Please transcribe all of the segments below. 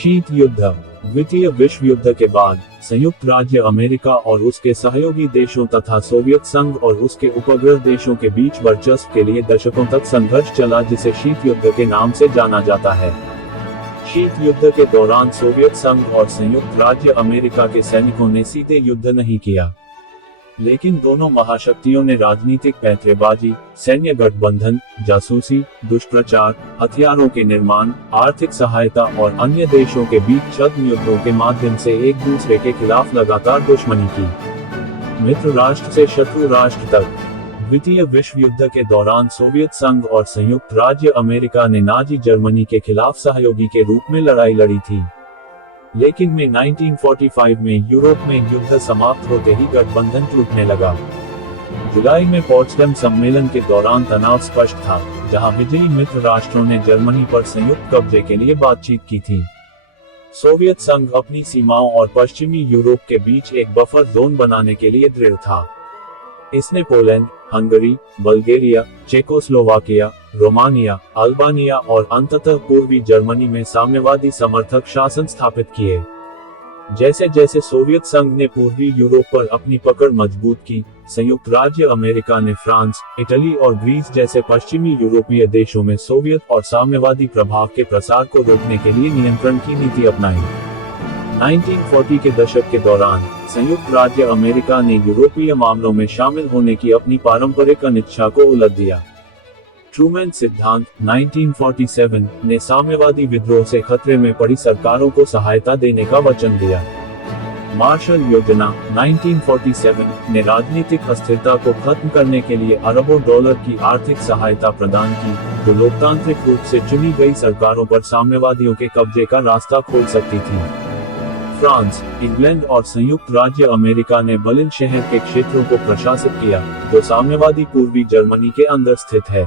शीत युद्ध। द्वितीय विश्व युद्ध के बाद संयुक्त राज्य अमेरिका और उसके सहयोगी देशों तथा सोवियत संघ और उसके उपग्रह देशों के बीच वर्चस्व के लिए दशकों तक संघर्ष चला, जिसे शीत युद्ध के नाम से जाना जाता है। शीत युद्ध के दौरान सोवियत संघ और संयुक्त राज्य अमेरिका के सैनिकों ने सीधे युद्ध नहीं किया, लेकिन दोनों महाशक्तियों ने राजनीतिक पैंतरेबाजी, सैन्य गठबंधन, जासूसी, दुष्प्रचार, हथियारों के निर्माण, आर्थिक सहायता और अन्य देशों के बीच छद्म युद्धों के माध्यम से एक दूसरे के खिलाफ लगातार दुश्मनी की। मित्र राष्ट्र से शत्रु राष्ट्र तक। द्वितीय विश्व युद्ध के दौरान सोवियत संघ और संयुक्त राज्य अमेरिका ने नाजी जर्मनी के खिलाफ सहयोगी के रूप में लड़ाई लड़ी थी, लेकिन में 1945 में यूरोप में युद्ध समाप्त होते ही गठबंधन टूटने लगा। जुलाई में पोट्सडम सम्मेलन के दौरान तनाव स्पष्ट था, जहां विजयी मित्र राष्ट्रों ने जर्मनी पर संयुक्त कब्जे के लिए बातचीत की थी। सोवियत संघ अपनी सीमाओं और पश्चिमी यूरोप के बीच एक बफर जोन बनाने के लिए दृढ़ था। इसने Poland, Hungary, Bulgaria, Czechoslovakia, Romania, Albania और अंततः पूर्वी जर्मनी में साम्यवादी समर्थक शासन स्थापित किए। जैसे जैसे सोवियत संघ ने पूर्वी यूरोप पर अपनी पकड़ मजबूत की, संयुक्त राज्य अमेरिका ने फ्रांस, इटली और ग्रीस जैसे पश्चिमी यूरोपीय देशों में सोवियत और साम्यवादी प्रभाव के प्रसार को रोकने के लिए नियंत्रण की नीति अपनाई। 1940 के दशक के दौरान संयुक्त राज्य अमेरिका ने यूरोपीय मामलों में शामिल होने की अपनी पारंपरिक अनिच्छा को उलट दिया। ट्रूमैन सिद्धांत 1947 ने साम्यवादी विद्रोह से खतरे में पड़ी सरकारों को सहायता देने का वचन दिया। मार्शल योजना 1947 ने राजनीतिक अस्थिरता को खत्म करने के लिए अरबों डॉलर की आर्थिक सहायता प्रदान की, जो लोकतांत्रिक रूप से चुनी गई सरकारों पर साम्यवादियों के कब्जे का रास्ता खोल सकती थी। फ्रांस, इंग्लैंड और संयुक्त राज्य अमेरिका ने बर्लिन शहर के क्षेत्रों को प्रशासित किया, जो साम्यवादी पूर्वी जर्मनी के अंदर स्थित है।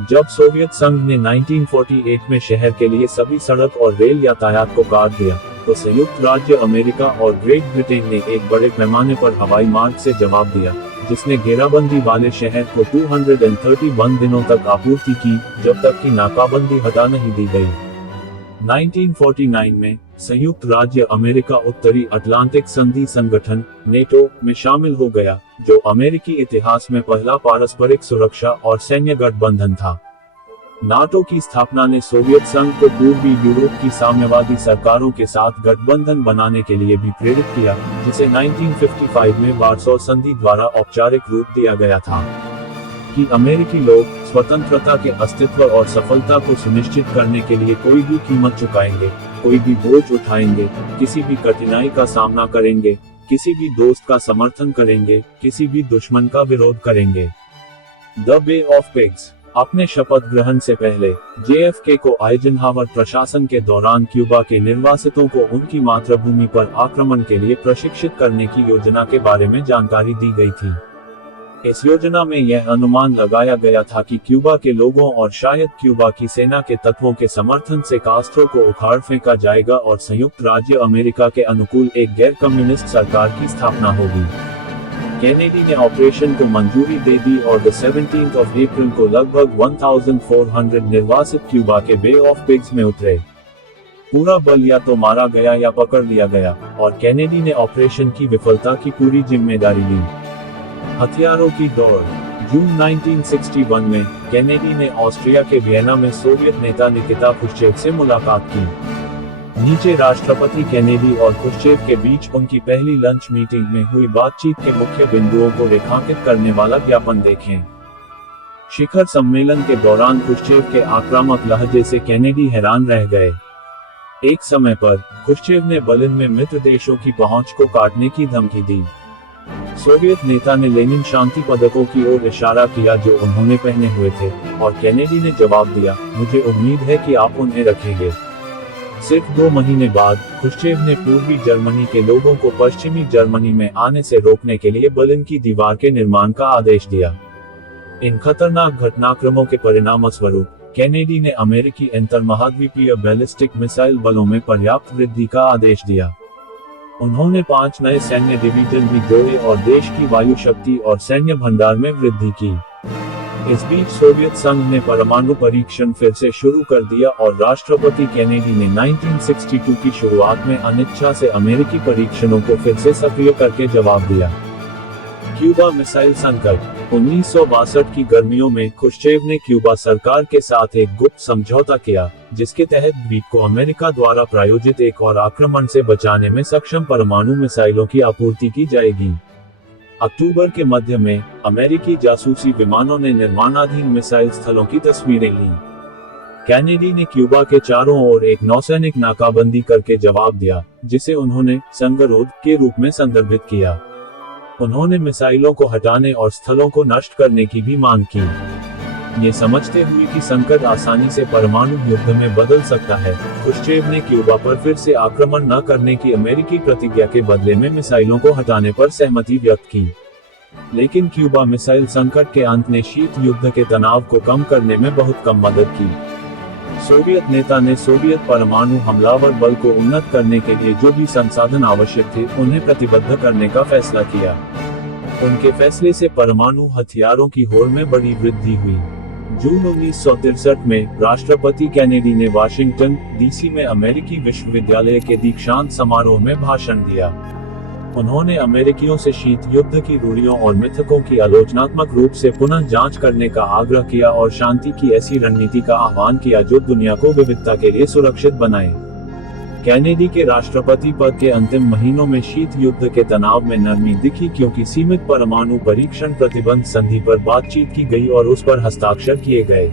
जब सोवियत संघ ने 1948 में शहर के लिए सभी सड़क और रेल यातायात को काट दिया, तो संयुक्त राज्य अमेरिका और ग्रेट ब्रिटेन ने एक बड़े पैमाने पर हवाई मार्ग से जवाब दिया, जिसने घेराबंदी वाले शहर को 231 दिनों तक आपूर्ति की, जब तक कि नाकाबंदी हटा नहीं दी गई। 1949 में संयुक्त राज्य अमेरिका उत्तरी अटलांटिक संधि संगठन नेटो में शामिल हो गया, जो अमेरिकी इतिहास में पहला पारस्परिक सुरक्षा और सैन्य गठबंधन था। नाटो की स्थापना ने सोवियत संघ को पूर्वी यूरोप की साम्यवादी सरकारों के साथ गठबंधन बनाने के लिए भी प्रेरित किया, जिसे 1955 में वार्सो संधि द्वारा औपचारिक रूप दिया गया था कि अमेरिकी लोग स्वतंत्रता के अस्तित्व और सफलता को सुनिश्चित करने के लिए कोई भी कीमत चुकाएंगे, कोई भी बोझ उठाएंगे, किसी भी कठिनाई का सामना करेंगे, किसी भी दोस्त का समर्थन करेंगे, किसी भी दुश्मन का विरोध करेंगे। The bay of pigs. अपने शपथ ग्रहण से पहले JFK को आइजनहावर प्रशासन के दौरान क्यूबा के निर्वासितों को उनकी मातृभूमि पर आक्रमण के लिए प्रशिक्षित करने की योजना के बारे में जानकारी दी गई थी। इस योजना में यह अनुमान लगाया गया था कि क्यूबा के लोगों और शायद क्यूबा की सेना के तत्वों के समर्थन से कास्ट्रो को उखाड़ फेंका जाएगा और संयुक्त राज्य अमेरिका के अनुकूल एक गैर कम्युनिस्ट सरकार की स्थापना होगी। केनेडी ने ऑपरेशन को मंजूरी दे दी और 17 अप्रैल को लगभग 1400 निर्वासित क्यूबा के बे ऑफ पिग्स में उतरे। पूरा बल या तो मारा गया या पकड़ लिया गया, और केनेडी ने ऑपरेशन की विफलता की पूरी जिम्मेदारी ली। हथियारों की दौड़। जून 1961 में केनेडी ने ऑस्ट्रिया के वियना में सोवियत नेता निकिता क्रुश्चेव से मुलाकात की। नीचे राष्ट्रपति केनेडी और क्रुश्चेव के बीच उनकी पहली लंच मीटिंग में हुई बातचीत के मुख्य बिंदुओं को रेखांकित करने वाला ज्ञापन देखें। शिखर सम्मेलन के दौरान क्रुश्चेव के आक्रामक लहजे से केनेडी हैरान रह गए। एक समय पर क्रुश्चेव ने बर्लिन में मित्र देशों की पहुंच को काटने की धमकी दी। सोवियत नेता ने लेनिन शांति पदकों की ओर इशारा किया जो उन्होंने पहने हुए थे, और केनेडी ने जवाब दिया, मुझे उम्मीद है कि आप उन्हें रखेंगे। सिर्फ 2 महीने बाद क्रुश्चेव ने पूर्वी जर्मनी के लोगों को पश्चिमी जर्मनी में आने से रोकने के लिए बर्लिन की दीवार के निर्माण का आदेश दिया। इन खतरनाक घटनाक्रमों के परिणामस्वरूप केनेडी ने अमेरिकी अंतर्महाद्वीपीय बैलिस्टिक मिसाइल बलों में पर्याप्त वृद्धि का आदेश दिया। उन्होंने 5 नए सैन्य डिवीजन भी जोड़े और देश की वायु शक्ति और सैन्य भंडार में वृद्धि की। इस बीच सोवियत संघ ने परमाणु परीक्षण फिर से शुरू कर दिया और राष्ट्रपति केनेडी ने 1962 की शुरुआत में अनिच्छा से अमेरिकी परीक्षणों को फिर से सक्रिय करके जवाब दिया। क्यूबा मिसाइल संकट 1962 की गर्मियों में खुश्चेव ने क्यूबा सरकार के साथ एक गुप्त समझौता किया, जिसके तहत द्वीप को अमेरिका द्वारा प्रायोजित एक और आक्रमण से बचाने में सक्षम परमाणु मिसाइलों की आपूर्ति की जाएगी। अक्टूबर के मध्य में अमेरिकी जासूसी विमानों ने निर्माणाधीन मिसाइल स्थलों की तस्वीरें लीं। केनेडी ने क्यूबा के चारों ओर एक नौसैनिक नाकाबंदी करके जवाब दिया, जिसे उन्होंने संगरोध के रूप में संदर्भित किया। उन्होंने मिसाइलों को हटाने और स्थलों को नष्ट करने की भी मांग की। ये समझते हुए कि संकट आसानी से परमाणु युद्ध में बदल सकता है, खुश्चेव ने क्यूबा पर फिर से आक्रमण न करने की अमेरिकी प्रतिज्ञा के बदले में मिसाइलों को हटाने पर सहमति व्यक्त की। लेकिन क्यूबा मिसाइल संकट के अंत ने शीत युद्ध के तनाव को कम करने में बहुत कम मदद की। सोवियत नेता ने सोवियत परमाणु हमलावर बल को उन्नत करने के लिए जो भी संसाधन आवश्यक थे, उन्हें प्रतिबद्ध करने का फैसला किया। उनके फैसले से परमाणु हथियारों की होड़ में बड़ी वृद्धि हुई। जून 1963 में राष्ट्रपति केनेडी ने वाशिंगटन, डीसी में अमेरिकी विश्वविद्यालय के दीक्षांत समारोह में भाषण दिया। उन्होंने अमेरिकियों से शीत युद्ध की रूढ़ियों और मिथकों की आलोचनात्मक रूप से पुनः जांच करने का आग्रह किया और शांति की ऐसी रणनीति का आह्वान किया जो दुनिया को विविधता के लिए सुरक्षित बनाए। केनेडी के राष्ट्रपति पद के अंतिम महीनों में शीत युद्ध के तनाव में नरमी दिखी, क्योंकि सीमित परमाणु परीक्षण प्रतिबंध संधि पर बातचीत की गई और उस पर हस्ताक्षर किए गए।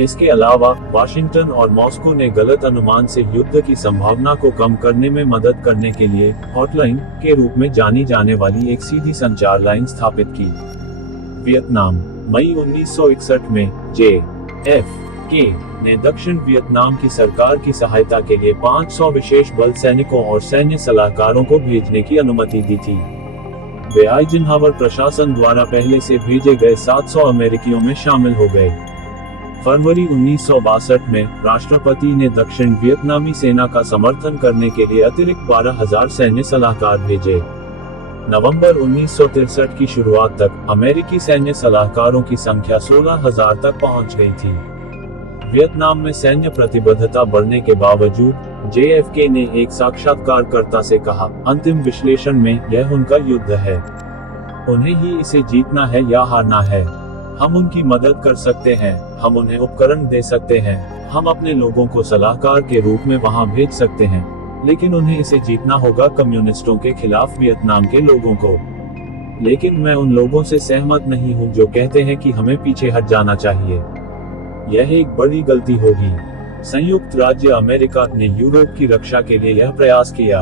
इसके अलावा वाशिंगटन और मॉस्को ने गलत अनुमान से युद्ध की संभावना को कम करने में मदद करने के लिए हॉटलाइन के रूप में जानी जाने वाली एक सीधी संचार लाइन स्थापित की। वियतनाम मई 1961 में JFK ने दक्षिण वियतनाम की सरकार की सहायता के लिए 500 विशेष बल सैनिकों और सैन्य सलाहकारों को भेजने की अनुमति दी थी। वे आइजनहावर प्रशासन द्वारा पहले से भेजे गए 700 अमेरिकियों में शामिल हो गए। फरवरी 1962 में राष्ट्रपति ने दक्षिण वियतनामी सेना का समर्थन करने के लिए अतिरिक्त 12,000 सैन्य सलाहकार भेजे। नवंबर 1963 की शुरुआत तक अमेरिकी सैन्य सलाहकारों की संख्या 16,000 तक पहुंच गई थी। वियतनाम में सैन्य प्रतिबद्धता बढ़ने के बावजूद JFK ने एक साक्षात्कारकर्ता से कहा, अंतिम विश्लेषण में यह उनका युद्ध है। उन्हें ही इसे जीतना है या हारना है। हम उनकी मदद कर सकते हैं, हम उन्हें उपकरण दे सकते हैं, हम अपने लोगों को सलाहकार के रूप में वहां भेज सकते हैं, लेकिन उन्हें इसे जीतना होगा कम्युनिस्टों के खिलाफ वियतनाम के लोगों को। लेकिन मैं उन लोगों से सहमत नहीं हूं जो कहते हैं कि हमें पीछे हट जाना चाहिए। यह एक बड़ी गलती होगी। संयुक्त राज्य अमेरिका ने यूरोप की रक्षा के लिए यह प्रयास किया।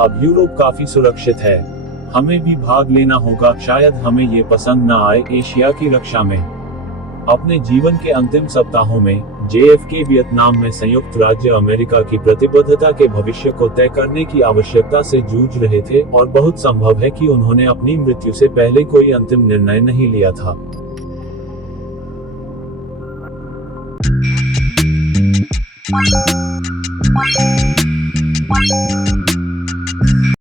अब यूरोप काफी सुरक्षित है। हमें भी भाग लेना होगा, शायद हमें ये पसंद न आए, एशिया की रक्षा में। अपने जीवन के अंतिम सप्ताहों में JFK वियतनाम में संयुक्त राज्य अमेरिका की प्रतिबद्धता के भविष्य को तय करने की आवश्यकता से जूझ रहे थे और बहुत संभव है कि उन्होंने अपनी मृत्यु से पहले कोई अंतिम निर्णय नहीं लिया था।